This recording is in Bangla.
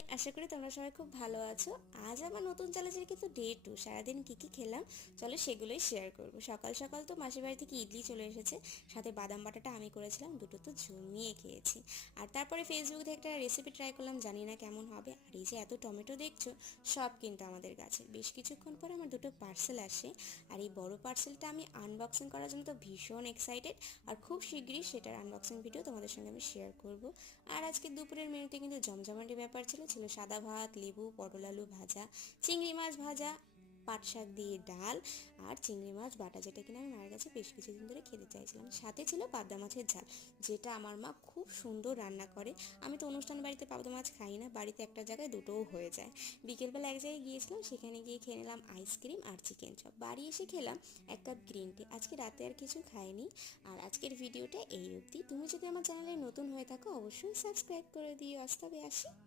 হাই আশা করি তোমরা সবাই খুব ভালো আছো। আজ আমার নতুন চ্যালেঞ্জের কিন্তু ডে টু সারাদিন কী কী খেলাম, চলো সেগুলোই শেয়ার করব। সকাল সকাল তো মাসির বাড়ি থেকে ইডলি চলে এসেছে, সাথে বাদাম বাটাটা আমি করেছিলাম, দুটো তো জমিয়ে খেয়েছি। আর তারপরে ফেসবুক থেকে একটা রেসিপি ট্রাই করলাম, জানি না কেমন হবে। আর এই যে এত টমেটো দেখছ, সব কিন্তু আমাদের গাছে বেশ কিছুক্ষণ পরে আমার দুটো পার্সেল আসে। আর এই বড় পার্সেলটা আমি আনবক্সিং করার জন্য তো ভীষণ এক্সাইটেড আর খুব শীঘ্রই সেটার আনবক্সিং ভিডিও তোমাদের সঙ্গে আমি শেয়ার করব। আর আজকে দুপুরের মেনুতে কিন্তু জমজমাটি ব্যাপার ছিল ছিল সাদা ভাত, লেবু, পটল আলু ভাজা, চিংড়ি মাছ ভাজা, পাট শাক দিয়ে ডাল আর চিংড়ি মাছ, বাটা যেটা কিনা আমি মায়ের কাছে বেশ কিছুদিন ধরে খেতে চাইছিলাম। সাথে ছিল পাবদা মাছের ঝাল, যেটা আমার মা খুব সুন্দর রান্না করে। আমি তো অনুষ্ঠান বাড়িতে পাবদা মাছ খাই না, বাড়িতে একটা জায়গায় দুটোও হয়ে যায়। বিকেলবেলা এক জায়গায় গিয়েছিলাম, সেখানে গিয়ে খেয়ে নিলাম আইসক্রিম আর চিকেন চপ। বাড়ি এসে খেলাম এক কাপ গ্রিন টি। আজকে রাতে আর কিছু খাইনি আর আজকের ভিডিওটা এই অবধি। তুমি যদি আমার চ্যানেলে নতুন হয়ে থাকো, অবশ্যই সাবস্ক্রাইব করে দিও। আস্তে আসি।